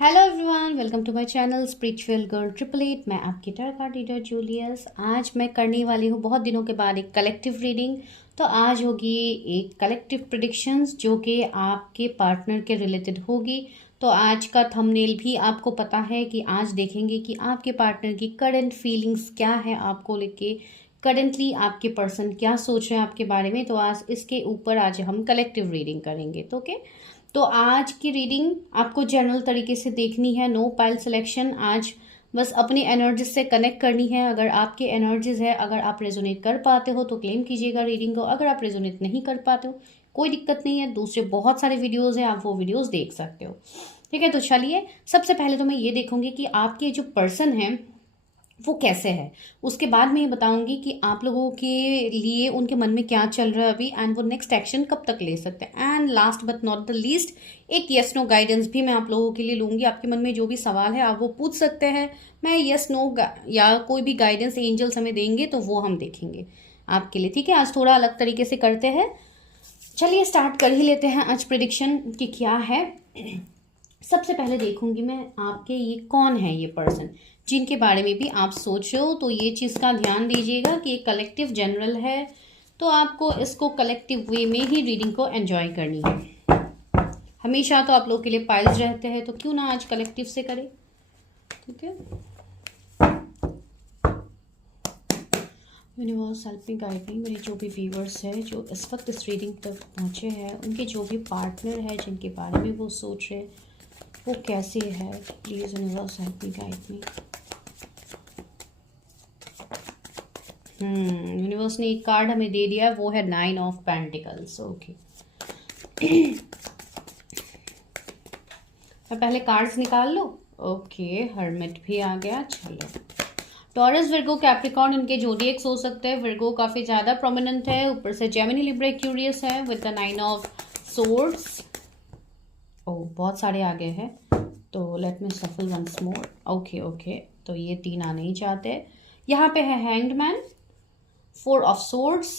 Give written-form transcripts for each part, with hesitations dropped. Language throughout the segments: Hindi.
Hello everyone, welcome to my channel spiritual girl 888। मैं आपकी टारगेट कार्ड रीडर जूलियस। आज मैं करने वाली हूँ बहुत दिनों के बाद एक कलेक्टिव रीडिंग। तो आज होगी एक कलेक्टिव प्रेडिक्शंस जो कि आपके पार्टनर के रिलेटेड होगी। तो आज का थंबनेल भी आपको पता है कि आज देखेंगे कि आपके पार्टनर की करंट फीलिंग्स क्या है आपको लेके, करंटली आपके पर्सन क्या सोच रहे हैं आपके बारे में। तो आज इसके ऊपर आज हम कलेक्टिव रीडिंग करेंगे। तो ओके, तो आज की रीडिंग आपको जनरल तरीके से देखनी है, नो पाइल सिलेक्शन। आज बस अपनी एनर्जीज से कनेक्ट करनी है। अगर आपकी एनर्जीज है, अगर आप रेजोनेट कर पाते हो तो क्लेम कीजिएगा रीडिंग को। अगर आप रेजोनेट नहीं कर पाते हो कोई दिक्कत नहीं है, दूसरे बहुत सारे वीडियोस हैं, आप वो वीडियोस देख सकते हो। ठीक है, तो चलिए सबसे पहले तो मैं ये देखूंगी कि आपके जो पर्सन है वो कैसे है। उसके बाद मैं ये बताऊंगी कि आप लोगों के लिए उनके मन में क्या चल रहा है अभी, एंड वो नेक्स्ट एक्शन कब तक ले सकते हैं। And last but not the least, एक यस नो गाइडेंस भी मैं आप लोगों के लिए लूंगी। आपके मन में जो भी सवाल है आप वो पूछ सकते हैं। मैं यस नो या कोई भी गाइडेंस एंजल्स हमें देंगे तो वो हम देखेंगे आपके लिए। ठीक है, आज थोड़ा अलग तरीके से करते हैं। चलिए स्टार्ट कर ही लेते हैं आज प्रिडिक्शन कि क्या है। सबसे पहले देखूंगी मैं आपके ये कौन है, ये पर्सन जिनके बारे में भी आप सोच रहे हो। तो ये चीज़ का ध्यान दीजिएगा कि ये कलेक्टिव जनरल है, तो आपको इसको कलेक्टिव वे में ही रीडिंग को एंजॉय करनी है। हमेशा तो आप लोग के लिए पाइल्स रहते हैं, तो क्यों ना आज कलेक्टिव से करें। ठीक है, universe help me guide me. मेरे जो भी व्यूवर्स है जो इस वक्त इस रीडिंग तक पहुंचे हैं, उनके जो भी पार्टनर है जिनके बारे में वो सोच रहे हैं वो कैसे है, please universe help me guide me. Universe ने एक कार्ड हमें दे दिया, वो है 9 ऑफ पेंटिकल्स। ओके, मैं पहले कार्ड्स निकाल लो। ओके, हर्मिट भी आ गया। चलो, टॉरस, विर्गो, कैप्रिकॉर्न इनके जोडिएक्स हो सकते हैं। विर्गो काफ़ी ज़्यादा प्रोमिनेंट है, ऊपर से जेमिनी, लिब्रा, एक्वेरियस है विद द 9 ऑफ सोर्ड्स। ओह, बहुत सारे आ गए हैं, तो लेट मी सफल वंस मोर। ओके ओके, तो ये 3 आने ही चाहते। यहाँ पे है hanged man, 4 of swords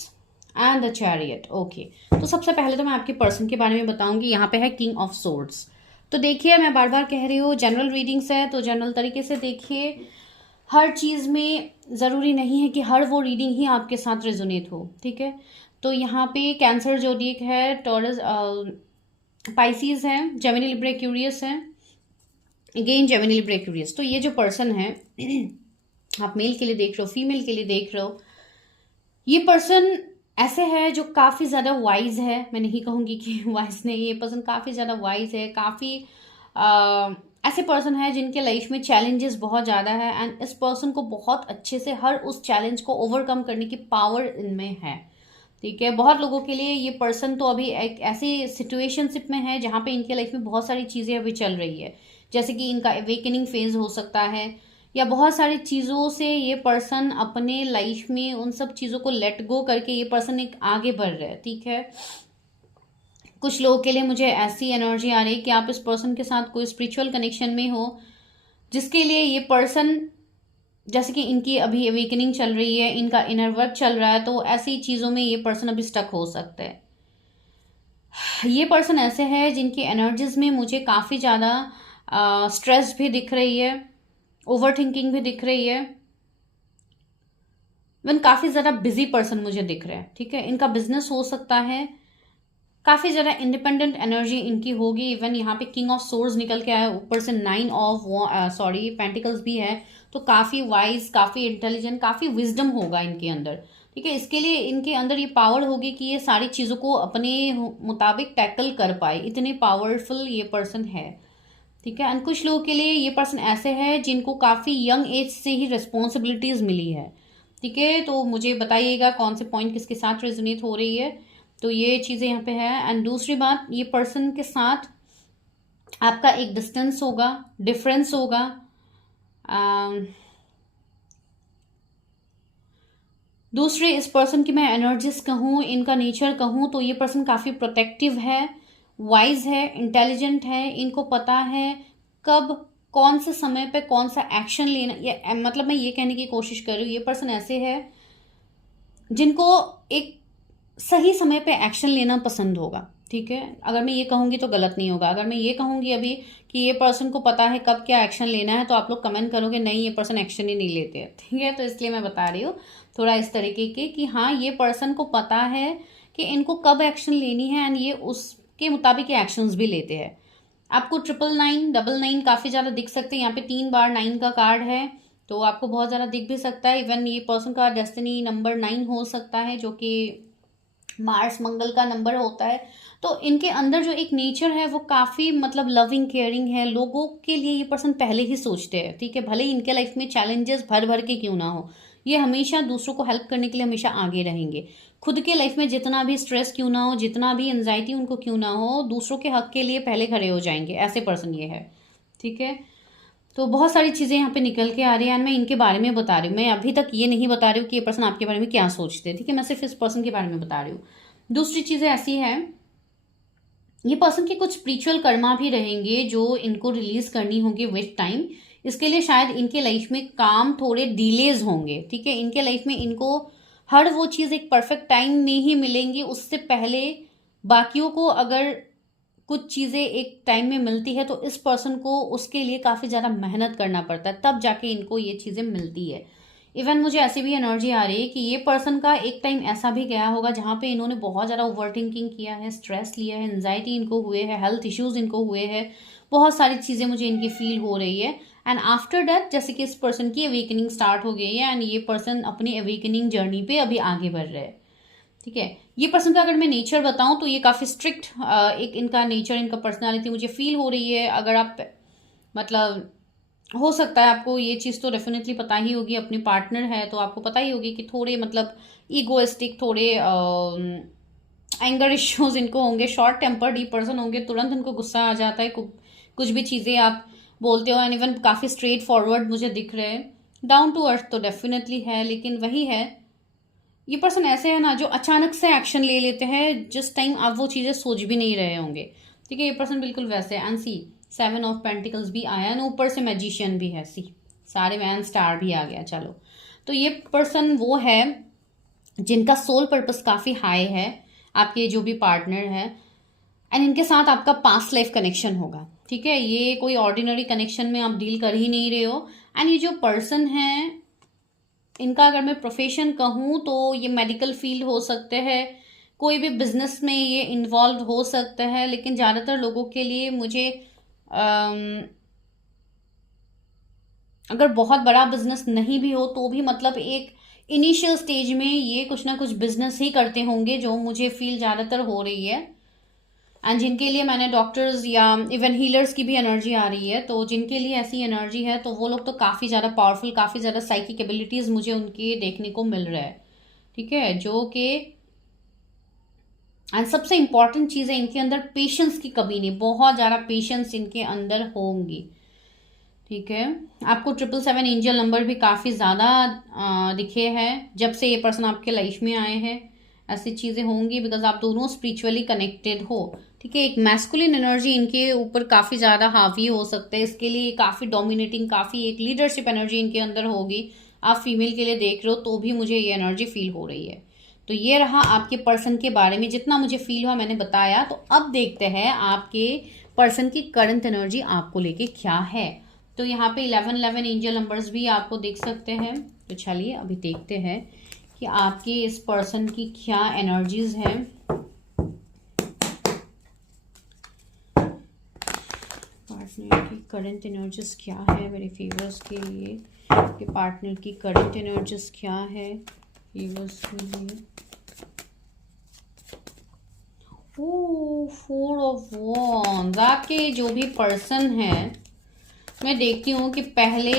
and the chariot. Okay, तो सबसे पहले तो मैं आपके पर्सन के बारे में बताऊंगी। यहाँ पे है किंग ऑफ सोर्ड्स। तो देखिए, मैं बार बार कह रही हूँ जनरल रीडिंग्स है, तो जनरल तरीके से देखिए। हर चीज़ में ज़रूरी नहीं है कि हर वो रीडिंग ही आपके साथ रेजोनेट हो। ठीक है, तो यहाँ पे कैंसर जोडिएक है, टॉरस, पाइसिस है, जेमिनी, लिब्रा, एक्वेरियस है, अगेन जेमिनी, लिब्रा, एक्वेरियस। तो ये जो पर्सन है आप मेल के लिए देख रहे हो, फीमेल के लिए देख रहे हो, ये पर्सन ऐसे है जो काफ़ी ज़्यादा वाइज है। मैं नहीं कहूँगी कि वाइज नहीं, ये पर्सन काफ़ी ज़्यादा वाइज है। काफ़ी ऐसे पर्सन है जिनके लाइफ में चैलेंजेस बहुत ज़्यादा है, एंड इस पर्सन को बहुत अच्छे से हर उस चैलेंज को ओवरकम करने की पावर इनमें है। ठीक है, बहुत लोगों के लिए ये पर्सन तो अभी एक ऐसी सिचुएशनशिप में है जहाँ पे इनके लाइफ में बहुत सारी चीज़ें अभी चल रही है, जैसे कि इनका अवेकनिंग फेज हो सकता है, या बहुत सारी चीज़ों से ये पर्सन अपने लाइफ में उन सब चीज़ों को लेट गो करके ये पर्सन एक आगे बढ़ रहा है। ठीक है, कुछ लोगों के लिए मुझे ऐसी एनर्जी आ रही है कि आप इस पर्सन के साथ कोई स्पिरिचुअल कनेक्शन में हो, जिसके लिए ये पर्सन, जैसे कि इनकी अभी अवेकनिंग चल रही है, इनका इनर वर्क चल रहा है, तो ऐसी चीज़ों में ये पर्सन अभी स्टक हो सकता है। ये पर्सन ऐसे है जिनकी एनर्जीज में मुझे काफ़ी ज़्यादा स्ट्रेस भी दिख रही है, ओवर थिंकिंग भी दिख रही है, इवन काफ़ी ज़्यादा बिजी पर्सन मुझे दिख रहा है। ठीक है, इनका बिजनेस हो सकता है, काफ़ी ज़्यादा इंडिपेंडेंट एनर्जी इनकी होगी। इवन यहाँ पे किंग ऑफ सोर्स निकल के आया, ऊपर से 9 ऑफ पेंटिकल्स भी है, तो काफ़ी वाइज, काफ़ी इंटेलिजेंट, काफ़ी विजडम होगा इनके अंदर। ठीक है, इसके लिए इनके अंदर ये पावर होगी कि ये सारी चीज़ों को अपने मुताबिक टैकल कर पाए, इतने पावरफुल ये पर्सन है। ठीक है, एंड कुछ लोगों के लिए ये पर्सन ऐसे है जिनको काफ़ी यंग एज से ही रिस्पॉन्सिबिलिटीज़ मिली है। ठीक है, तो मुझे बताइएगा कौन से पॉइंट किसके साथ रेजोनेट हो रही है। तो ये चीज़ें यहाँ पे है। एंड दूसरी बात, ये पर्सन के साथ आपका एक डिस्टेंस होगा, डिफरेंस होगा। दूसरे, इस पर्सन की मैं एनर्जीज कहूँ, इनका नेचर कहूँ, तो ये पर्सन काफ़ी प्रोटेक्टिव है, वाइज है, इंटेलिजेंट है। इनको पता है कब, कौन से समय पे कौन सा एक्शन लेना। ये मतलब मैं ये कहने की कोशिश कर रही हूँ, ये पर्सन ऐसे है जिनको एक सही समय पे एक्शन लेना पसंद होगा। ठीक है, अगर मैं ये कहूँगी तो गलत नहीं होगा। अगर मैं ये कहूँगी अभी कि ये पर्सन को पता है कब क्या एक्शन लेना है, तो आप लोग कमेंट करोगे नहीं ये पर्सन एक्शन ही नहीं लेते हैं, ठीक है। तो इसलिए मैं बता रही हूँ थोड़ा इस तरीके के कि हाँ ये पर्सन को पता है कि इनको कब एक्शन लेनी है एंड ये उसके मुताबिक ये एक्शंस भी लेते हैं। आपको 999 99 काफ़ी ज़्यादा दिख सकते हैं, यहाँ पे 3 बार 9 का कार्ड है, तो आपको बहुत ज़्यादा दिख भी सकता है। इवन ये पर्सन का डेस्टिनी नंबर 9 हो सकता है, जो कि मार्स मंगल का नंबर होता है। तो इनके अंदर जो एक नेचर है वो काफ़ी मतलब लविंग केयरिंग है, लोगों के लिए ये पर्सन पहले ही सोचते हैं, ठीक है। भले ही इनके लाइफ में चैलेंजेस भर भर के क्यों ना हो, ये हमेशा दूसरों को हेल्प करने के लिए हमेशा आगे रहेंगे। खुद के लाइफ में जितना भी स्ट्रेस क्यों ना हो, जितना भी एंजाइटी उनको क्यों ना हो, दूसरों के हक के लिए पहले खड़े हो जाएंगे, ऐसे पर्सन ये है, ठीक है। तो बहुत सारी चीज़ें यहाँ पे निकल के आ रही हैं, मैं इनके बारे में बता रही हूँ। मैं अभी तक ये नहीं बता रही हूँ कि ये पर्सन आपके बारे में क्या सोचते हैं, ठीक है। मैं सिर्फ इस पर्सन के बारे में बता रही हूँ। दूसरी चीज़ें ऐसी है, ये पर्सन के कुछ स्पिरिचुअल कर्मा भी रहेंगे जो इनको रिलीज करनी होंगी विथ टाइम। इसके लिए शायद इनके लाइफ में काम थोड़े डिलेज होंगे, ठीक है। इनके लाइफ में इनको हर वो चीज़ एक परफेक्ट टाइम में ही मिलेंगी, उससे पहले बाकियों को अगर कुछ चीज़ें एक टाइम में मिलती है तो इस पर्सन को उसके लिए काफ़ी ज़्यादा मेहनत करना पड़ता है, तब जाके इनको ये चीज़ें मिलती है। इवन मुझे ऐसी भी एनर्जी आ रही है कि ये पर्सन का एक टाइम ऐसा भी गया होगा जहाँ पे इन्होंने बहुत ज़्यादा ओवर थिंकिंग किया है, स्ट्रेस लिया है, एंजाइटी इनको हुए है, हेल्थ इश्यूज इनको हुए हैं, बहुत सारी चीज़ें मुझे इनकी फील हो रही है। एंड आफ्टर दैट जैसे कि इस पर्सन की अवेकनिंग स्टार्ट हो गई है एंड ये पर्सन अपनी अवेकनिंग जर्नी पे अभी आगे बढ़ रहे हैं, ठीक है। ये पर्सन का अगर मैं नेचर बताऊं तो ये काफ़ी स्ट्रिक्ट एक इनका नेचर, इनका पर्सनालिटी मुझे फील हो रही है। अगर आप मतलब हो सकता है आपको ये चीज़ तो डेफिनेटली पता ही होगी, अपने पार्टनर है तो आपको पता ही होगी कि थोड़े मतलब ईगोइस्टिक, थोड़े एंगर इश्यूज इनको होंगे, शॉर्ट टेम्पर्ड ये पर्सन होंगे, तुरंत इनको गुस्सा आ जाता है, कुछ भी चीज़ें आप बोलते हो। एंड इवन काफ़ी स्ट्रेट फॉरवर्ड मुझे दिख रहे हैं, डाउन टू अर्थ तो डेफिनेटली है, लेकिन वही है ये पर्सन ऐसे है ना जो अचानक से एक्शन ले लेते हैं जिस टाइम आप वो चीज़ें सोच भी नहीं रहे होंगे, ठीक है। ये पर्सन बिल्कुल वैसे है। एंड सी 7 ऑफ पेंटिकल्स भी आया ना, ऊपर से मैजिशियन भी है, सी सारे मैन स्टार भी आ गया। चलो, तो ये पर्सन वो है जिनका सोल पर्पस काफ़ी हाई है, आपके जो भी पार्टनर है, एंड इनके साथ आपका पास्ट लाइफ कनेक्शन होगा, ठीक है। ये कोई ऑर्डिनरी कनेक्शन में आप डील कर ही नहीं रहे हो। एंड ये जो पर्सन है इनका अगर मैं प्रोफेशन कहूँ तो ये मेडिकल फील्ड हो सकते हैं, कोई भी बिजनेस में ये इन्वॉल्व हो सकता है, लेकिन ज़्यादातर लोगों के लिए मुझे अगर बहुत बड़ा बिजनेस नहीं भी हो तो भी मतलब एक इनिशियल स्टेज में ये कुछ ना कुछ बिजनेस ही करते होंगे, जो मुझे फील ज़्यादातर हो रही है। एंड जिनके लिए मैंने डॉक्टर्स या इवन हीलर्स की भी एनर्जी आ रही है, तो जिनके लिए ऐसी एनर्जी है तो वो लोग तो काफ़ी ज़्यादा पावरफुल, काफ़ी ज़्यादा साइकिक एबिलिटीज़ मुझे उनके देखने को मिल रहा है, ठीक है। जो कि एंड सबसे इंपॉर्टेंट चीज़ है इनके अंदर पेशेंस की कमी नहीं, बहुत ज़्यादा पेशेंस इनके अंदर होंगी, ठीक है। आपको 777 एंजल नंबर भी काफ़ी ज़्यादा दिखे हैं जब से ये पर्सन आपके लाइफ में आए हैं। ऐसी चीज़ें होंगी बिकॉज आप दोनों स्पिरिचुअली कनेक्टेड हो, ठीक है। एक मैस्कुलिन एनर्जी इनके ऊपर काफ़ी ज़्यादा हावी हो सकता है, इसके लिए काफ़ी डोमिनेटिंग, काफ़ी एक लीडरशिप एनर्जी इनके अंदर होगी। आप फीमेल के लिए देख रहे हो तो भी मुझे ये एनर्जी फील हो रही है। तो ये रहा आपके पर्सन के बारे में, जितना मुझे फील हुआ मैंने बताया। तो अब देखते हैं आपके पर्सन की करंट एनर्जी आपको लेके क्या है। तो यहाँ पे 1111 एंजल नंबर्स भी आपको देख सकते हैं। तो चलिए अभी देखते हैं कि आपके इस पर्सन की क्या एनर्जीज हैं। पार्टनर की करंट एनर्जीज क्या है मेरे फेवर्स के लिए, कि पार्टनर की करंट एनर्जीज क्या है फेवर्स के लिए। ओह, 4 ऑफ वॉन्ड्स। आपके जो भी पर्सन है मैं देखती हूँ कि पहले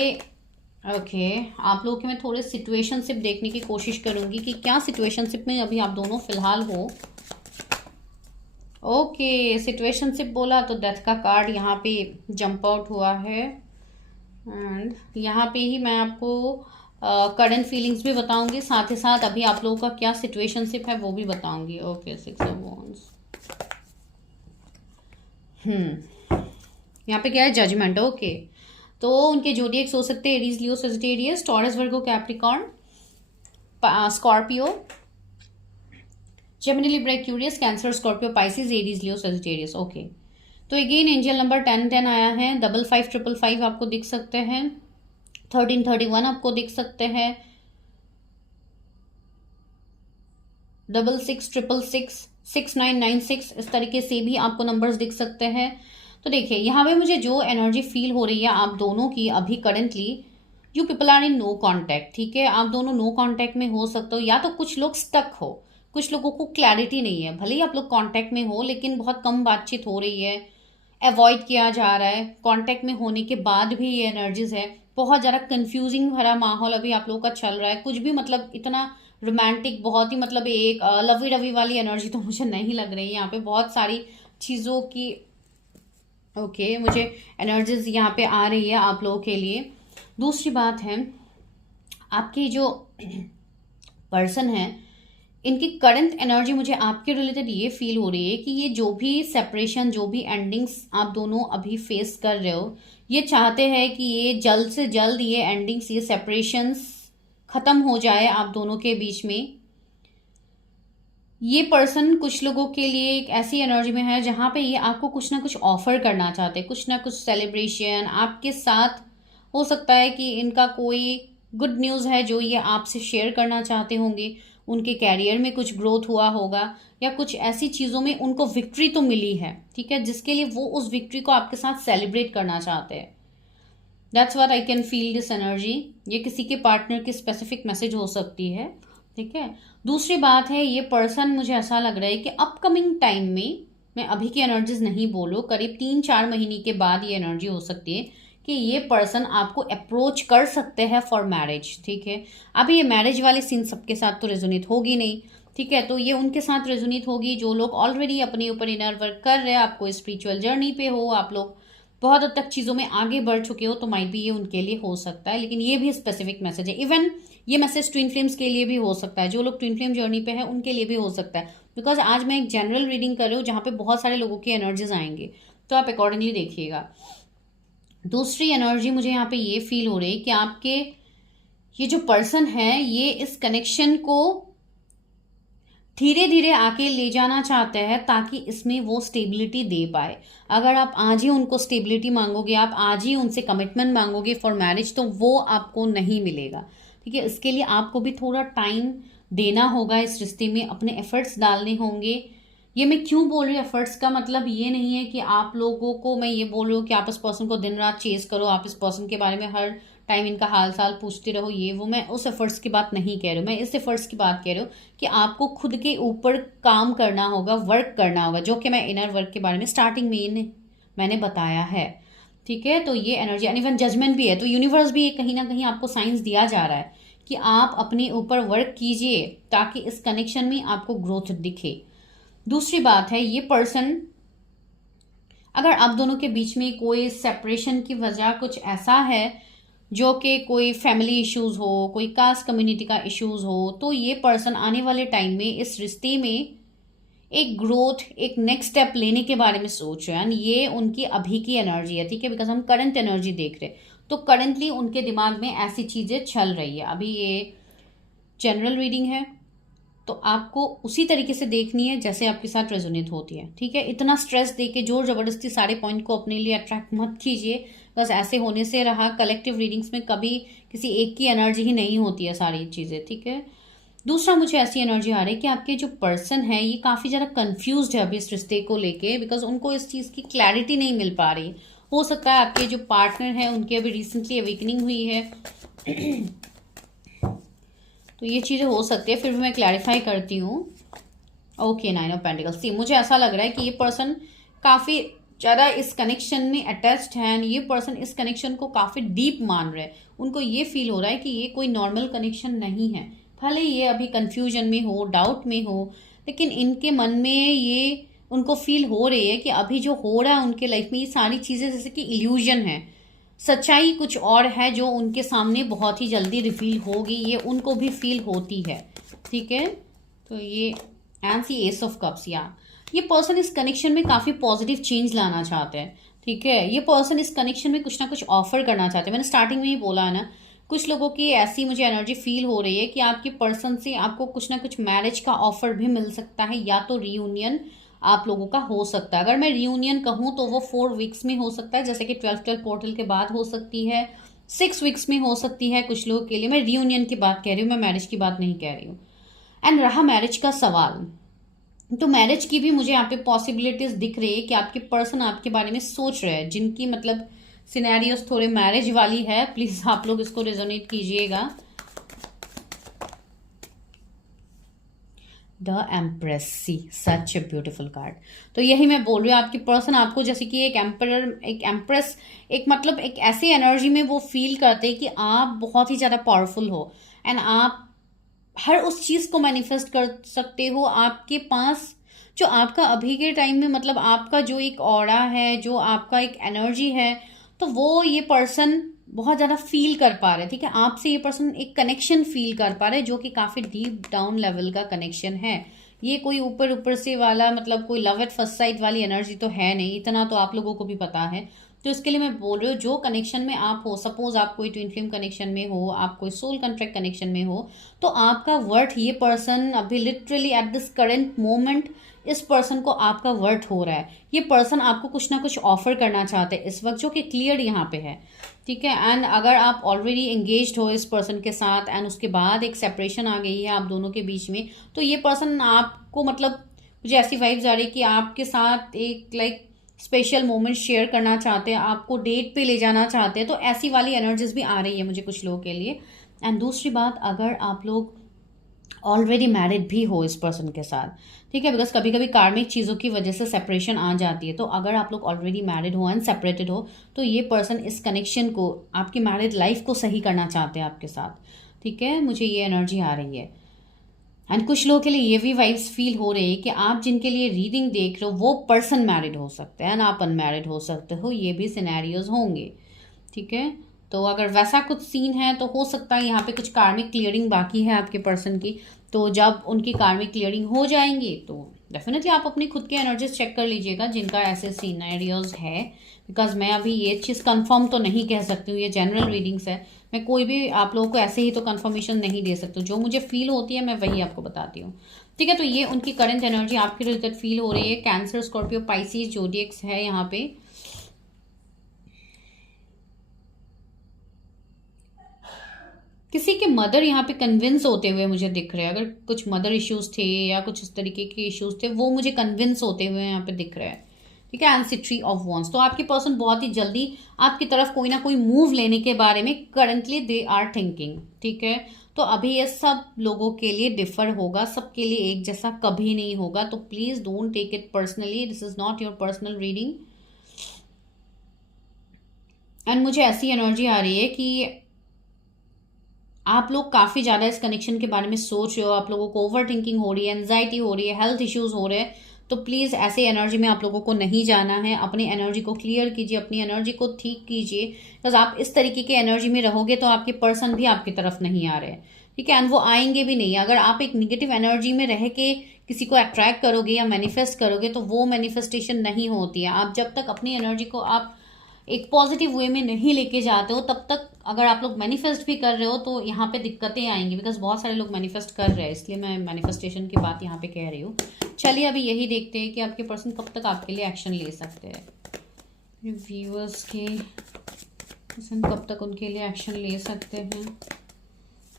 आप लोगों के मैं थोड़े सिचुएशनशिप देखने की कोशिश करूँगी कि क्या सिचुएशनशिप में अभी आप दोनों फिलहाल हो। सिचुएशनशिप बोला तो डेथ का कार्ड यहाँ पे जंप आउट हुआ है। एंड यहाँ पे ही मैं आपको करंट फीलिंग्स भी बताऊंगी, साथ ही साथ अभी आप लोगों का क्या सिचुएशनशिप है वो भी बताऊंगी। 6 ऑफ वॉन्ड्स। यहाँ पे क्या है, जजमेंट। तो उनके जोडिएक्स हो सकते हैं Aries, Leo, Sagittarius, Taurus, Virgo, Capricorn, Scorpio, Gemini, Libra, Aquarius, Cancer, Scorpio, Pisces, Aries, Leo, Sagittarius. Okay, तो अगेन एंजल नंबर 1010 आया है, 555555 आपको दिख सकते हैं, 1331 आपको दिख सकते हैं, 666666 6996 इस तरीके से भी आपको नंबर्स दिख सकते हैं। तो देखिए यहाँ पे मुझे जो एनर्जी फील हो रही है आप दोनों की अभी currently, you people are in no contact. ठीक है, आप दोनों नो कांटेक्ट में हो सकते हो, या तो कुछ लोग स्टक हो, कुछ लोगों को क्लैरिटी नहीं है, भले ही आप लोग कांटेक्ट में हो लेकिन बहुत कम बातचीत हो रही है, अवॉइड किया जा रहा है, कांटेक्ट में होने के बाद भी ये एनर्जीज है, बहुत ज़्यादा कंफ्यूजिंग भरा माहौल अभी आप लोगों का चल रहा है, कुछ भी मतलब इतना रोमांटिक, बहुत ही मतलब एक लवी डवी वाली एनर्जी तो मुझे नहीं लग रही है यहाँ पे, बहुत सारी चीज़ों की ओके मुझे एनर्जीज यहाँ पे आ रही है आप लोगों के लिए। दूसरी बात है, आपकी जो पर्सन है इनकी करंट एनर्जी मुझे आपके रिलेटेड ये फील हो रही है कि ये जो भी सेपरेशन, जो भी एंडिंग्स आप दोनों अभी फेस कर रहे हो, ये चाहते हैं कि ये जल्द से जल्द ये एंडिंग्स, ये सेपरेशंस खत्म हो जाए आप दोनों के बीच में। ये पर्सन कुछ लोगों के लिए एक ऐसी एनर्जी में है जहाँ पे ये आपको कुछ ना कुछ ऑफर करना चाहते हैं, कुछ ना कुछ सेलिब्रेशन आपके साथ। हो सकता है कि इनका कोई गुड न्यूज़ है जो ये आपसे शेयर करना चाहते होंगे, उनके कैरियर में कुछ ग्रोथ हुआ होगा, या कुछ ऐसी चीज़ों में उनको विक्ट्री तो मिली है, ठीक है, जिसके लिए वो उस विक्ट्री को आपके साथ सेलिब्रेट करना चाहते हैं। That's what I can feel this energy. ये किसी के पार्टनर की स्पेसिफिक मैसेज हो सकती है, ठीक है। दूसरी बात है, ये पर्सन मुझे ऐसा लग रहा है कि अपकमिंग टाइम में, मैं अभी की एनर्जीज नहीं बोलूँ, करीब 3-4 महीने के बाद ये एनर्जी हो सकती है कि ये पर्सन आपको अप्रोच कर सकते हैं फॉर मैरिज, ठीक है। अभी ये मैरिज वाली सीन सबके साथ तो रेजोनेट होगी नहीं, ठीक है, तो ये उनके साथ रेजोनेट होगी जो लोग ऑलरेडी अपने ऊपर इनर वर्क कर रहे हैं, आपको स्पिरिचुअल जर्नी पे हो, आप लोग बहुत हद तक चीज़ों में आगे बढ़ चुके हो, तो माइट भी ये उनके लिए हो सकता है। लेकिन ये भी स्पेसिफिक मैसेज है, इवन ये मैसेज ट्विन फ्लेम्स के लिए भी हो सकता है, जो लोग ट्विन फ्लेम जर्नी पे है उनके लिए भी हो सकता है, बिकॉज आज मैं एक जनरल रीडिंग कर रही हूँ जहाँ पे बहुत सारे लोगों की एनर्जीज आएंगे, तो आप अकॉर्डिंगली देखिएगा। दूसरी एनर्जी मुझे यहाँ पे ये फील हो रही है कि आपके ये जो पर्सन है ये इस कनेक्शन को धीरे धीरे आके ले जाना चाहते हैं ताकि इसमें वो स्टेबिलिटी दे पाए। अगर आप आज ही उनको स्टेबिलिटी मांगोगे, आप आज ही उनसे कमिटमेंट मांगोगे फॉर मैरिज, तो वो आपको नहीं मिलेगा, ठीक है। इसके लिए आपको भी थोड़ा टाइम देना होगा, इस रिश्ते में अपने एफर्ट्स डालने होंगे। ये मैं क्यों बोल रही हूँ एफर्ट्स का मतलब ये नहीं है कि आप लोगों को मैं ये बोल रही हूँ कि आप इस पर्सन को दिन रात चेज करो, आप इस पर्सन के बारे में हर टाइम इनका हाल साल पूछते रहो, ये वो, मैं उस एफर्ट्स की बात नहीं कह रही हूँ। मैं इस एफर्ट्स की बात कह रही हूँ कि आपको खुद के ऊपर काम करना होगा, वर्क करना होगा, जो कि मैं इनर वर्क के बारे में स्टार्टिंग में मैंने बताया है, ठीक है। तो ये एनर्जी एंड इवन जजमेंट भी है, तो यूनिवर्स भी कहीं ना कहीं आपको साइंस दिया जा रहा है कि आप अपने ऊपर वर्क कीजिए ताकि इस कनेक्शन में आपको ग्रोथ दिखे। दूसरी बात है, ये पर्सन, अगर आप दोनों के बीच में कोई सेपरेशन की वजह कुछ ऐसा है जो कि कोई फैमिली इश्यूज हो, कोई कास्ट कम्युनिटी का इश्यूज हो, तो ये पर्सन आने वाले टाइम में इस रिश्ते में एक ग्रोथ, एक नेक्स्ट स्टेप लेने के बारे में सोच रहे हैं। ये उनकी अभी की एनर्जी है, ठीक है, बिकॉज हम करंट एनर्जी देख रहे हैं, तो करंटली उनके दिमाग में ऐसी चीज़ें चल रही है। अभी ये जनरल रीडिंग है, तो आपको उसी तरीके से देखनी है जैसे आपके साथ रेजोनेट होती है, ठीक है। इतना स्ट्रेस देके जोर जबरदस्ती सारे पॉइंट को अपने लिए अट्रैक्ट मत कीजिए, बस ऐसे होने से रहा। कलेक्टिव रीडिंग्स में कभी किसी एक की एनर्जी ही नहीं होती है सारी चीज़ें, ठीक है। दूसरा, मुझे ऐसी एनर्जी आ रही है कि आपके जो पर्सन है ये काफ़ी ज़्यादा कन्फ्यूज्ड है अभी इस रिश्ते को लेके, बिकॉज उनको इस चीज़ की क्लैरिटी नहीं मिल पा रही। हो सकता है आपके जो पार्टनर है उनकी अभी रिसेंटली अवेकनिंग हुई है तो ये चीज़ें हो सकती है, फिर भी मैं क्लैरिफाई करती हूँ। Okay, 9 of pentacles. सी, मुझे ऐसा लग रहा है कि ये पर्सन काफ़ी ज़्यादा इस कनेक्शन में अटैच्ड है, ये पर्सन इस कनेक्शन को काफ़ी डीप मान रहे हैं। उनको ये फील हो रहा है कि ये कोई नॉर्मल कनेक्शन नहीं है, भले ये अभी कन्फ्यूजन में हो, डाउट में हो, लेकिन इनके मन में ये उनको फील हो रही है कि अभी जो हो रहा है उनके लाइफ में ये सारी चीज़ें जैसे कि इल्यूजन है, सच्चाई कुछ और है जो उनके सामने बहुत ही जल्दी रिवील होगी, ये उनको भी फील होती है, ठीक है। तो ये and see ace of cups, या ये पर्सन इस कनेक्शन में काफ़ी पॉजिटिव चेंज लाना चाहते हैं, ठीक है। ये पर्सन इस कनेक्शन में कुछ ना कुछ ऑफर करना चाहते हैं। मैंने स्टार्टिंग में ही बोला है ना, कुछ लोगों की ऐसी मुझे एनर्जी फील हो रही है कि आपके पर्सन से आपको कुछ ना कुछ मैरिज का ऑफर भी मिल सकता है, या तो रियूनियन आप लोगों का हो सकता है। अगर मैं रियूनियन कहूँ तो वो 4 वीक्स में हो सकता है, जैसे कि 12 पोर्टल के बाद हो सकती है, 6 वीक्स में हो सकती है कुछ लोगों के लिए। मैं रियूनियन की बात कह रही हूँ, मैं मैरिज की बात नहीं कह रही हूँ। एंड रहा मैरिज का सवाल, तो मैरिज की भी मुझे यहाँ पे पॉसिबिलिटीज दिख रही है कि आपके पर्सन आपके बारे में सोच रहे हैं, जिनकी मतलब सिनेरियोस थोड़े मैरिज वाली है। प्लीज आप लोग इसको रेजोनेट कीजिएगा। The empress, see such a beautiful card. तो यही मैं बोल रही हूँ, आपकी पर्सन आपको जैसे कि एक एम्पर, एक एम्प्रेस, एक मतलब एक ऐसी एनर्जी में वो फील करते हैं कि आप बहुत ही ज़्यादा पावरफुल हो, एंड आप हर उस चीज को मैनिफेस्ट कर सकते हो। आपके पास जो आपका अभी के टाइम में मतलब आपका जो एक ऑरा है, जो आपका एक एनर्जी है, तो वो ये पर्सन बहुत ज्यादा फील कर पा रहे, ठीक है। आपसे ये पर्सन एक कनेक्शन फील कर पा रहे, जो कि काफी डीप डाउन लेवल का कनेक्शन है। ये कोई ऊपर ऊपर से वाला मतलब कोई लव एट फर्स्ट साइट वाली एनर्जी तो है नहीं, इतना तो आप लोगों को भी पता है। तो इसके लिए मैं बोल रही हूँ, जो कनेक्शन में आप हो, सपोज आप कोई ट्विन फ्लेम कनेक्शन में हो, आप कोई सोल कॉन्ट्रैक्ट कनेक्शन में हो, तो आपका वर्थ ये पर्सन अभी literally at this current moment इस पर्सन को आपका वर्थ हो रहा है। ये पर्सन आपको कुछ ना कुछ ऑफर करना चाहते हैं इस वक्त, जो कि क्लियर यहाँ पे है, ठीक है। एंड अगर आप ऑलरेडी एंगेज्ड हो इस पर्सन के साथ एंड उसके बाद एक सेपरेशन आ गई है आप दोनों के बीच में, तो ये पर्सन आपको मतलब मुझे ऐसी वाइब्स आ रही है कि आपके साथ एक लाइक स्पेशल मोमेंट शेयर करना चाहते हैं, आपको डेट पे ले जाना चाहते हैं। तो ऐसी वाली एनर्जीज भी आ रही है मुझे कुछ लोगों के लिए। एंड दूसरी बात, अगर आप लोग ऑलरेडी मैरिड भी हो इस पर्सन के साथ, ठीक है, बिकॉज कभी कभी कार्मिक चीज़ों की वजह से सेपरेशन आ जाती है। तो अगर आप लोग ऑलरेडी मैरिड हो एंड सेपरेटेड हो, तो ये पर्सन इस कनेक्शन को, आपकी मैरिड लाइफ को सही करना चाहते हैं आपके साथ, ठीक है। मुझे ये एनर्जी आ रही है। एंड कुछ लोगों के लिए ये भी वाइब्स फील हो रही है कि आप जिनके लिए रीडिंग देख रहे हो वो पर्सन मैरिड हो सकते हैं एंड आप अनमैरिड हो सकते हो, ये भी सिनेरियोज होंगे, ठीक है। तो अगर वैसा कुछ सीन है तो हो सकता है यहाँ पे कुछ कार्मिक क्लियरिंग बाकी है आपके पर्सन की। तो जब उनकी कार्मिक क्लियरिंग हो जाएंगी तो डेफिनेटली आप अपनी खुद के एनर्जीज चेक कर लीजिएगा जिनका ऐसे सीनेरियोज है। बिकॉज मैं अभी ये चीज़ कंफर्म तो नहीं कह सकती हूँ, ये जनरल रीडिंग्स है, मैं कोई भी आप लोगों को ऐसे ही तो कंफर्मेशन नहीं दे सकती हूँ। जो मुझे फील होती है मैं वही आपको बताती हूँ, ठीक है। तो ये उनकी करंट एनर्जी आपके रिलेटेड फील हो रही है। कैंसर, स्कॉर्पियो, पाइसिस, जोडियक्स है यहाँ पे। किसी के मदर यहाँ पे कन्विंस होते हुए मुझे दिख रहे हैं। अगर कुछ मदर इश्यूज थे या कुछ इस तरीके के इश्यूज थे, वो मुझे कन्विंस होते हुए यहाँ पे दिख रहे हैं, ठीक है। एंड ट्री ऑफ वॉन्ड्स, तो आपकी पर्सन बहुत ही जल्दी आपकी तरफ कोई ना कोई मूव लेने के बारे में करंटली दे आर थिंकिंग, ठीक है। तो अभी ये सब लोगों के लिए डिफर होगा, सबके लिए एक जैसा कभी नहीं होगा। तो please don't take it personally, this is not your personal reading. And मुझे ऐसी एनर्जी आ रही है कि आप लोग काफ़ी ज़्यादा इस कनेक्शन के बारे में सोच रहे हो, आप लोगों को ओवर थिंकिंग हो रही है, एंजाइटी हो रही है, हेल्थ इश्यूज हो रहे हैं। तो प्लीज़ ऐसे एनर्जी में आप लोगों को नहीं जाना है। अपनी एनर्जी को क्लियर कीजिए, अपनी एनर्जी को ठीक कीजिए। बिकॉज आप इस तरीके के एनर्जी में रहोगे तो आपके पर्सन भी आपकी तरफ नहीं आ रहे, ठीक है। एंड वो आएंगे भी नहीं। अगर आप एक निगेटिव एनर्जी में रह के किसी को अट्रैक्ट करोगे या मैनिफेस्ट करोगे तो वो मैनिफेस्टेशन नहीं होती है। आप जब तक अपनी एनर्जी को आप एक पॉजिटिव वे में नहीं लेके जाते हो, तब तक अगर आप लोग मैनिफेस्ट भी कर रहे हो तो यहाँ पे दिक्कतें आएंगी। बिकॉज बहुत सारे लोग मैनिफेस्ट कर रहे हैं, इसलिए मैं मैनिफेस्टेशन की बात यहाँ पे कह रही हूँ। चलिए अभी यही देखते हैं कि आपके पर्सन कब तक आपके लिए एक्शन ले सकते हैं। व्यूअर्स के पर्सन कब तक उनके लिए एक्शन ले सकते हैं।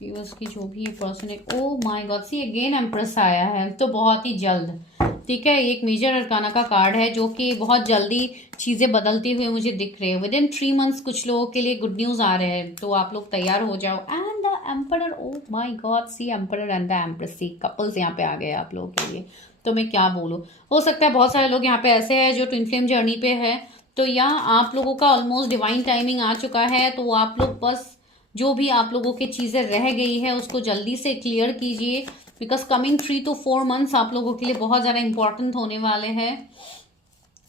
व्यूअर्स की जो भी ये पर्सन है, oh my god, see again empress आया है, तो बहुत ही जल्द, ठीक है। एक मेजर अरकाना का कार्ड है जो कि बहुत जल्दी चीज़ें बदलती हुए मुझे दिख रहे हैं। विद इन 3 मंथ्स कुछ लोगों के लिए गुड न्यूज़ आ रहे हैं, तो आप लोग तैयार हो जाओ। And the emperor, oh my god, see emperor and the empress, see couples यहाँ पे आ गए आप लोगों के लिए। तो मैं क्या बोलूँ, हो सकता है बहुत सारे लोग यहाँ पे ऐसे हैं जो ट्विन फ्लेम जर्नी पे है। तो यहाँ आप लोगों का ऑलमोस्ट डिवाइन टाइमिंग आ चुका है। तो आप लोग बस जो भी आप लोगों की चीज़ें रह गई है उसको जल्दी से क्लियर कीजिए। बिकॉज कमिंग 3 to 4 मंथ्स आप लोगों के लिए बहुत ज़्यादा इंपॉर्टेंट होने वाले हैं।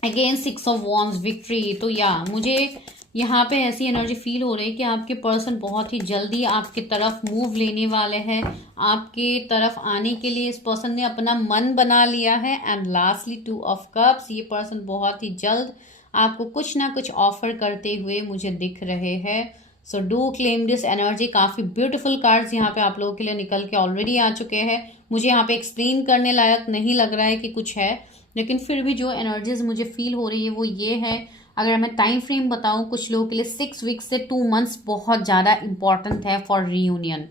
Again 6 of Wands, victory. तो या मुझे यहाँ पे ऐसी एनर्जी फील हो रही है कि आपके पर्सन बहुत ही जल्दी आपकी तरफ मूव लेने वाले हैं। आपके तरफ आने के लिए इस पर्सन ने अपना मन बना लिया है। एंड लास्टली 2 of Cups, ये पर्सन बहुत ही जल्द आपको कुछ ना कुछ ऑफर करते हुए मुझे दिख रहे हैं। So do claim this energy. काफ़ी ब्यूटीफुल कार्ड्स यहाँ पे आप लोगों के लिए निकल के ऑलरेडी आ चुके हैं। मुझे यहाँ पे एक्सप्लेन करने लायक नहीं लग रहा है कि कुछ है, लेकिन फिर भी जो एनर्जीज मुझे फील हो रही है वो ये है। अगर मैं टाइम फ्रेम बताऊँ, कुछ लोगों के लिए 6 वीक्स से 2 मंथ्स बहुत ज़्यादा इंपॉर्टेंट है फॉर रीयूनियन।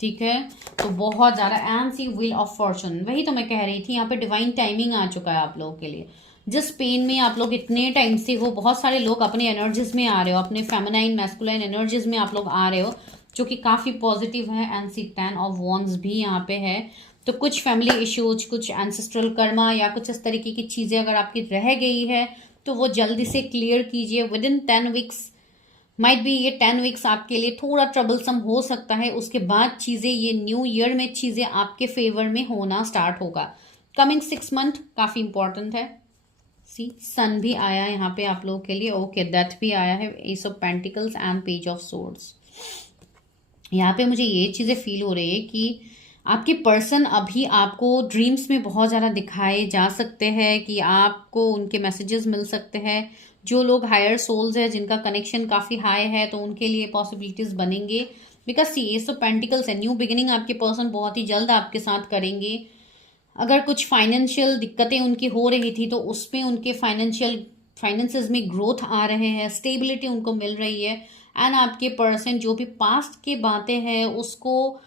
ठीक है, तो बहुत ज़्यादा। And see wheel of fortune, वही तो मैं कह रही थी, यहाँ पे डिवाइन टाइमिंग आ चुका है आप लोगों के लिए। जिस पेन में आप लोग इतने टाइम से हो, बहुत सारे लोग अपने एनर्जीज में आ रहे हो, अपने फेमिनाइन मैस्कुलाइन एनर्जीज में आप लोग आ रहे हो, जो कि काफ़ी पॉजिटिव है। एंड सी 10 ऑफ वॉन्ड्स भी यहाँ पे है। तो कुछ फैमिली इश्यूज, कुछ एंसेस्ट्रल कर्मा या कुछ इस तरीके की चीज़ें अगर आपकी रह गई है तो वो जल्दी से क्लियर कीजिए with in 10 weeks. Might be ये 10 वीक्स आपके लिए थोड़ा ट्रबलसम हो सकता है, उसके बाद चीज़ें ये न्यू ईयर में चीज़ें आपके फेवर में होना स्टार्ट होगा। कमिंग 6 मंथ काफ़ी इंपॉर्टेंट है। सी सन भी आया यहाँ पे आप लोगों के लिए, ओके डेथ भी आया है, S of pentacles and page of swords. यहाँ पे मुझे ये चीज़ें फील हो रही है कि आपके पर्सन अभी आपको ड्रीम्स में बहुत ज़्यादा दिखाए जा सकते हैं, कि आपको उनके मैसेजेस मिल सकते हैं। जो लोग हायर सोल्स है, जिनका कनेक्शन काफ़ी हाई है, तो उनके लिए पॉसिबिलिटीज़ बनेंगे। Because see ace of pentacles है, न्यू बिगिनिंग आपके पर्सन बहुत ही जल्द आपके साथ करेंगे। अगर कुछ फाइनेंशियल दिक्कतें उनकी हो रही थी तो उसमें उनके फाइनेंसेस में ग्रोथ आ रहे हैं, स्टेबिलिटी उनको मिल रही है। एंड आपके पर्सन जो भी पास्ट की बातें हैं उसको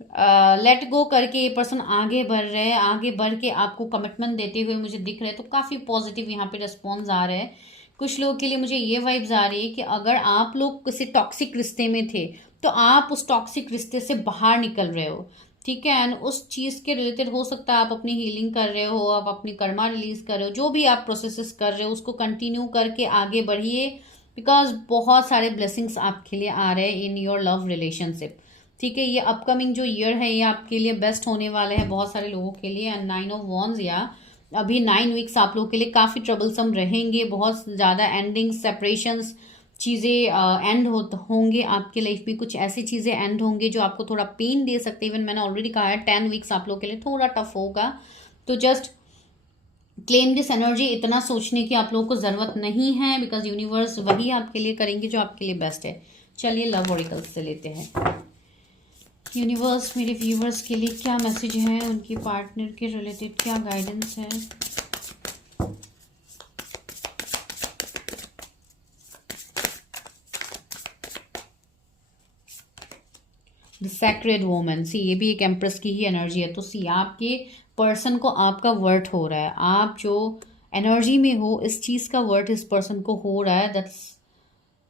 लेट गो करके ये पर्सन आगे बढ़ रहे हैं, आगे बढ़ के आपको कमिटमेंट देते हुए मुझे दिख रहे हैं। तो काफ़ी पॉजिटिव यहाँ पे रिस्पॉन्स आ रहा है। कुछ लोगों के लिए मुझे ये वाइब्स आ रही है कि अगर आप लोग किसी टॉक्सिक रिश्ते में थे तो आप उस टॉक्सिक रिश्ते से बाहर निकल रहे हो। ठीक है, एंड उस चीज़ के रिलेटेड हो सकता है आप अपनी हीलिंग कर रहे हो, आप अपनी कर्मा रिलीज कर रहे हो, जो भी आप प्रोसेसेस कर रहे हो उसको कंटिन्यू करके आगे बढ़िए। बिकॉज बहुत सारे ब्लेसिंग्स आपके लिए आ रहे हैं इन योर लव रिलेशनशिप। ठीक है, ये अपकमिंग जो ईयर है ये आपके लिए बेस्ट होने वाले हैं बहुत सारे लोगों के लिए। एंड 9 ऑफ वॉन्ड्स, या अभी 9 वीक्स आप लोगों के लिए काफ़ी ट्रबलसम रहेंगे। बहुत ज़्यादा एंडिंग, सेपरेशंस, चीज़ें एंड होंगे आपके लाइफ में। कुछ ऐसी चीज़ें एंड होंगे जो आपको थोड़ा पेन दे सकते हैं। इवन मैंने ऑलरेडी कहा है 10 वीक्स आप लोग के लिए थोड़ा टफ होगा। तो जस्ट क्लेम दिस एनर्जी, इतना सोचने की आप लोगों को ज़रूरत नहीं है, बिकॉज यूनिवर्स वही आपके लिए करेंगे जो आपके लिए बेस्ट है। चलिए लव ऑरिकल्स से लेते हैं। यूनिवर्स मेरे व्यूवर्स के लिए क्या मैसेज है, उनकी पार्टनर के रिलेटेड क्या गाइडेंस है। द सैक्रेड वोमन, सी ये भी एक एम्प्रेस की ही एनर्जी है। तो सी आपके पर्सन को आपका वर्थ हो रहा है, आप जो एनर्जी में हो इस चीज़ का वर्थ इस पर्सन को हो रहा है। That's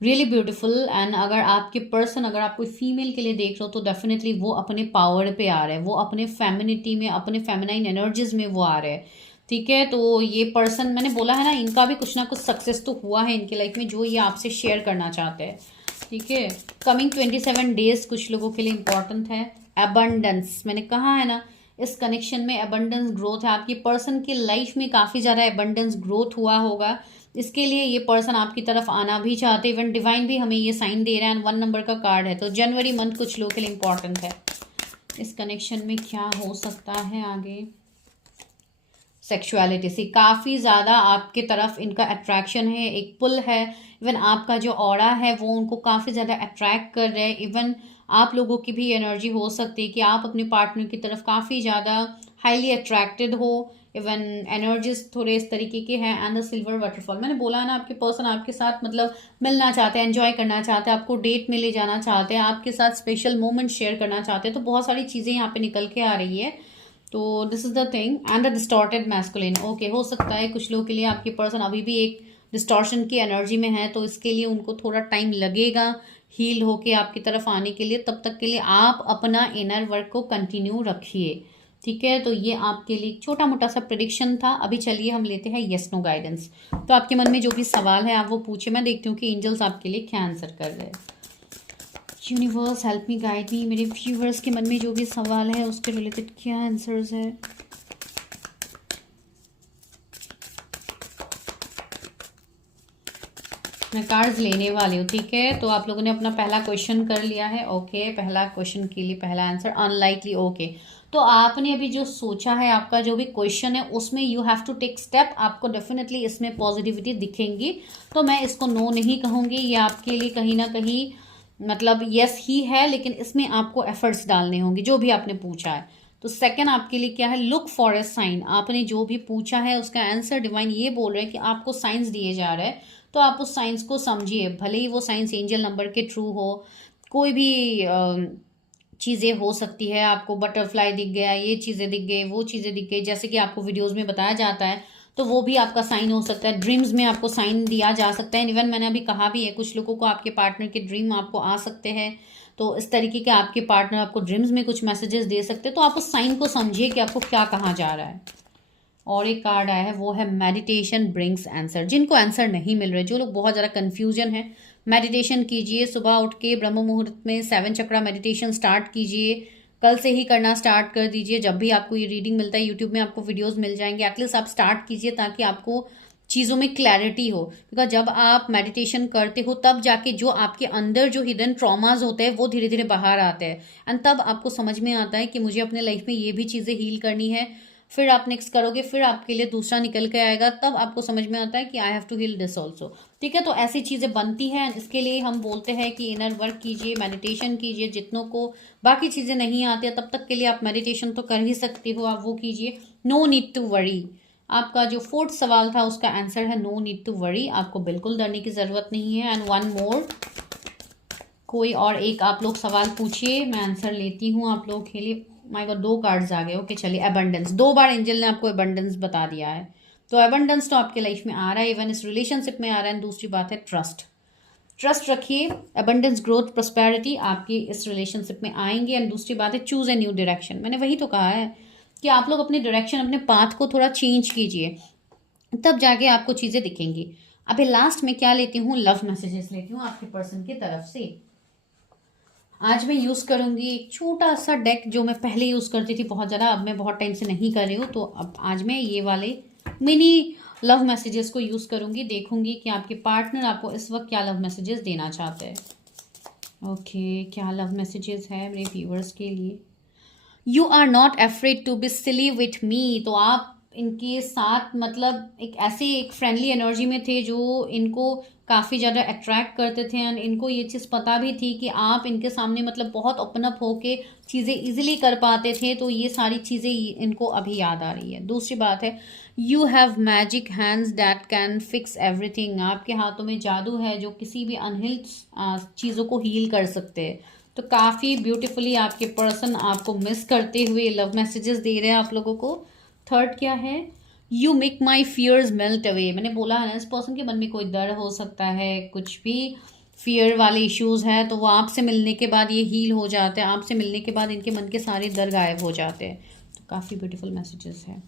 really beautiful. एंड अगर आपके पर्सन, अगर आप कोई फीमेल के लिए देख रहे हो तो डेफिनेटली वो अपने पावर पे आ रहे हैं, वो अपने फेमिनिटी में, अपने फेमिनाइन एनर्जीज में वो आ रहे हैं। ठीक है, तो ये पर्सन, मैंने बोला है ना, इनका भी कुछ ना कुछ सक्सेस तो हुआ है इनकी लाइफ में जो ये आपसे शेयर करना चाहते हैं। ठीक है, कमिंग 27 डेज कुछ लोगों के लिए इंपॉर्टेंट है। अबंडेंस, मैंने कहा है ना, इस कनेक्शन में अबंडेंस ग्रोथ है। आपकी पर्सन की लाइफ में काफ़ी ज़्यादा अबंडेंस ग्रोथ हुआ होगा, इसके लिए ये पर्सन आपकी तरफ आना भी चाहते हैं। इवन डिवाइन भी हमें ये साइन दे रहा है। 1 नंबर का कार्ड है, तो जनवरी मंथ कुछ लोगों के लिए इंपॉर्टेंट है। इस कनेक्शन में क्या हो सकता है आगे। सेक्सुअलिटी से काफ़ी ज़्यादा आपके तरफ इनका अट्रैक्शन है, एक पुल है। इवन आपका जो ऑरा है वो उनको काफ़ी ज़्यादा अट्रैक्ट कर रहे हैं। इवन आप लोगों की भी एनर्जी हो सकती है कि आप अपने पार्टनर की तरफ काफ़ी ज़्यादा हाईली अट्रैक्टेड हो। इवन एनर्जीज थोड़े इस तरीके के हैं। एंड द सिल्वर वाटरफॉल, मैंने बोला ना, आपके पर्सन आपके साथ मतलब मिलना चाहते हैं, एंजॉय करना चाहते हैं, आपको डेट में ले जाना चाहते हैं, आपके साथ स्पेशल मोमेंट शेयर करना चाहते हैं। तो बहुत सारी चीज़ें यहाँ पे निकल के आ रही है। तो this is the thing. And the distorted masculine, okay, हो सकता है कुछ लोगों के लिए आपके पर्सन अभी भी एक डिस्टॉर्शन की एनर्जी में है, तो इसके लिए उनको थोड़ा टाइम लगेगा हील होके आपकी तरफ आने के लिए। तब तक के लिए आप अपना इनर वर्क को कंटिन्यू रखिए। ठीक है, तो ये आपके लिए छोटा मोटा सा प्रेडिक्शन था। अभी चलिए हम लेते हैं येस नो गाइडेंस। तो आपके मन में जो भी सवाल है आप वो पूछे, मैं देखती हूँ कि एंजल्स आपके लिए क्या आंसर कर रहे हैं। Universe help me, guide me, मेरे व्यूवर्स के मन में जो भी सवाल है उसके रिलेटेड क्या आंसर्स है। मैं कार्ड्स लेने वाली हूँ। ठीक है, तो आप लोगों ने अपना पहला क्वेश्चन कर लिया है। ओके, पहला क्वेश्चन के लिए पहला आंसर अनलाइकली। ओके, तो आपने अभी जो सोचा है, आपका जो भी क्वेश्चन है उसमें you have to take step. आपको डेफिनेटली इसमें पॉजिटिविटी दिखेंगी, तो मैं इसको नो नहीं कहूँगी। ये आपके लिए कहीं ना कहीं मतलब यस ही है, लेकिन इसमें आपको एफर्ट्स डालने होंगे जो भी आपने पूछा है। तो सेकंड आपके लिए क्या है, लुक फॉर ए साइन। आपने जो भी पूछा है उसका आंसर डिवाइन ये बोल रहे हैं कि आपको साइंस दिए जा रहे हैं, तो आप उस साइंस को समझिए। भले ही वो साइंस एंजल नंबर के थ्रू हो, कोई भी चीज़ें हो सकती है। आपको बटरफ्लाई दिख गया, ये चीज़ें दिख गई, वो चीज़ें दिख गई, जैसे कि आपको वीडियोज़ में बताया जाता है, तो वो भी आपका साइन हो सकता है। ड्रीम्स में आपको साइन दिया जा सकता है। इवन मैंने अभी कहा भी है, कुछ लोगों को आपके पार्टनर के ड्रीम आपको आ सकते हैं। तो इस तरीके के आपके पार्टनर आपको ड्रीम्स में कुछ मैसेजेस दे सकते हैं। तो आप उस साइन को समझिए कि आपको क्या कहा जा रहा है। और एक कार्ड आया है, वो है मेडिटेशन ब्रिंग्स आंसर। जिनको आंसर नहीं मिल रहे, जो लोग बहुत ज़्यादा कन्फ्यूजन है, मेडिटेशन कीजिए। सुबह उठ के ब्रह्म मुहूर्त में 7 चक्रा मेडिटेशन स्टार्ट कीजिए। कल से ही करना स्टार्ट कर दीजिए। जब भी आपको ये रीडिंग मिलता है, यूट्यूब में आपको वीडियोस मिल जाएंगे, एटलीस्ट आप स्टार्ट कीजिए ताकि आपको चीज़ों में क्लैरिटी हो। बिकॉज जब आप मेडिटेशन करते हो तब जाके जो आपके अंदर जो हिडन ट्रॉमाज होते हैं वो धीरे धीरे बाहर आते हैं, एंड तब आपको समझ में आता है कि मुझे अपने लाइफ में ये भी चीज़ें हील करनी है। फिर आप नेक्स्ट करोगे, फिर आपके लिए दूसरा निकल के आएगा, तब आपको समझ में आता है कि I have to heal this also. ठीक है, तो ऐसी चीज़ें बनती हैं। इसके लिए हम बोलते हैं कि इनर वर्क कीजिए, मेडिटेशन कीजिए। जितनों को बाकी चीज़ें नहीं आती है, तब तक के लिए आप मेडिटेशन तो कर ही सकते हो, आप वो कीजिए। No need to worry. आपका जो फोर्थ सवाल था उसका आंसर है नो नीड टू वरी। आपको बिल्कुल डरने की ज़रूरत नहीं है। एंड वन मोर, कोई और एक आप लोग सवाल पूछिए, मैं आंसर लेती हूँ आप लोगों के लिए। माय गॉड, 2 कार्ड्स आ गए। ओके चलिए, अबंडेंस। 2 बार एंजल ने आपको अबंडेंस बता दिया है। तो अबंडेंस तो आपके लाइफ में आ रहा है, इवन इस रिलेशनशिप में आ रहा है। दूसरी बात है ट्रस्ट। ट्रस्ट रखिए, अबंडेंस, ग्रोथ, प्रोस्पेरिटी आपकी इस रिलेशनशिप में आएंगे। एंड दूसरी बात है चूज ए न्यू डायरेक्शन। मैंने वही तो कहा है कि आप लोग अपने डायरेक्शन, अपने पाथ को थोड़ा चेंज कीजिए, तब जाके आपको चीज़ें दिखेंगी। अभी लास्ट में क्या लेती हूँ, लव मैसेजेस लेती हूँ आपके पर्सन की तरफ से। आज मैं यूज़ करूँगी एक छोटा सा डेक जो मैं पहले यूज़ करती थी बहुत ज़्यादा, अब मैं बहुत टाइम से नहीं कर रही हूँ। तो अब आज मैं ये वाले मिनी लव मैसेजेस को यूज़ करूँगी। देखूँगी कि आपके पार्टनर आपको इस वक्त क्या लव मैसेजेस देना चाहते हैं। ओके, क्या लव मैसेजेस है मेरे व्यूअर्स के लिए। You are not afraid to be silly with me. तो आप इनके साथ मतलब एक ऐसे एक फ्रेंडली एनर्जी में थे जो इनको काफ़ी ज़्यादा अट्रैक्ट करते थे। एंड इनको ये चीज़ पता भी थी कि आप इनके सामने मतलब बहुत ओपन अप होके चीज़ें इजीली कर पाते थे। तो ये सारी चीज़ें इनको अभी याद आ रही है। दूसरी बात है, you have magic hands that can fix everything. आपके हाथों में जादू है जो किसी भी अनहील्ड चीज़ों को हील कर सकते हैं। तो काफ़ी ब्यूटीफुली आपके पर्सन आपको मिस करते हुए लव मैसेजेस दे रहे हैं आप लोगों को। थर्ड क्या है, you make my fears melt away. मैंने बोला है ना, इस पर्सन के मन में कोई डर हो सकता है, कुछ भी फियर वाले इश्यूज है, तो वो आपसे मिलने के बाद ये हील हो जाते हैं। आपसे मिलने के बाद इनके मन के सारे डर गायब हो जाते हैं। तो काफ़ी ब्यूटीफुल मैसेजेस है।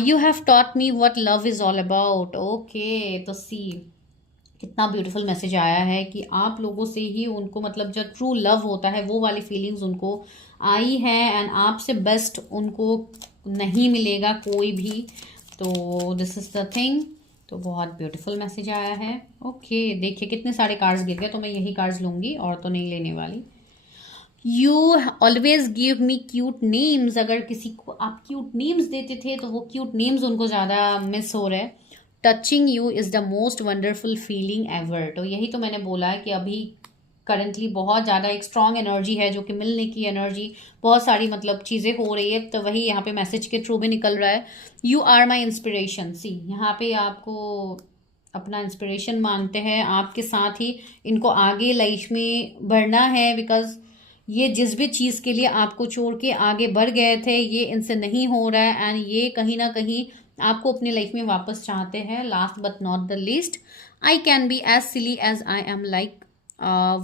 You have taught me what love is all about. Okay, तो सी कितना ब्यूटीफुल मैसेज आया है कि आप लोगों से ही उनको मतलब जो ट्रू लव होता है वो वाली फीलिंग्स उनको आई है। एंड आपसे बेस्ट उनको नहीं मिलेगा कोई भी। तो दिस इज़ द थिंग। तो बहुत ब्यूटीफुल मैसेज आया है। ओके, देखिए कितने सारे कार्ड्स गिर गए, तो मैं यही कार्ड्स लूँगी और तो नहीं लेने वाली। You always give me cute names. अगर किसी को आप क्यूट नेम्स देते थे तो वो क्यूट नेम्स उनको ज़्यादा मिस हो रहे हैं। Touching you is the most wonderful feeling ever. तो यही तो मैंने बोला है कि अभी करंटली बहुत ज़्यादा एक स्ट्रॉन्ग एनर्जी है, जो कि मिलने की एनर्जी, बहुत सारी मतलब चीज़ें हो रही है। तो वही यहाँ पे मैसेज के थ्रू भी निकल रहा है। You are my inspiration. See, यहाँ पे आपको अपना इंस्पिरेशन मानते हैं, आपके साथ ही इनको आगे लाइफ में बढ़ना है। बिकॉज ये जिस भी चीज़ के लिए आपको छोड़ के आगे बढ़ गए थे, ये इनसे नहीं हो रहा है। एंड ये कहीं ना कहीं आपको अपनी लाइफ में वापस चाहते हैं। Last but not the least, I can be as silly as I am like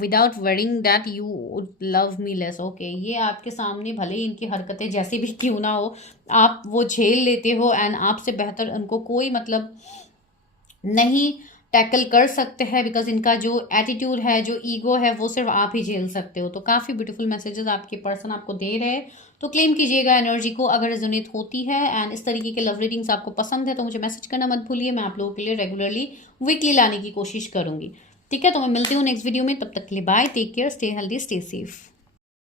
without worrying that you would love me less. Okay, ये आपके सामने भले ही इनकी हरकतें जैसी भी क्यों ना हो, आप वो झेल लेते हो। एंड आपसे बेहतर उनको कोई मतलब नहीं टैकल कर सकते हैं। बिकॉज इनका जो एटीट्यूड है, जो ईगो है, वो सिर्फ आप ही झेल सकते हो। तो काफ़ी ब्यूटीफुल मैसेजेस आपके पर्सन आपको दे रहे हैं। तो क्लेम कीजिएगा एनर्जी को अगर रेजोनेट होती है। एंड इस तरीके के लव रीडिंग्स आपको पसंद है तो मुझे मैसेज करना मत भूलिए। मैं आप लोगों के लिए रेगुलरली वीकली लाने की कोशिश करूंगी। ठीक है, तो मैं मिलती हूँ नेक्स्ट वीडियो में। तब तक के लिए bye, take care, stay healthy, stay safe.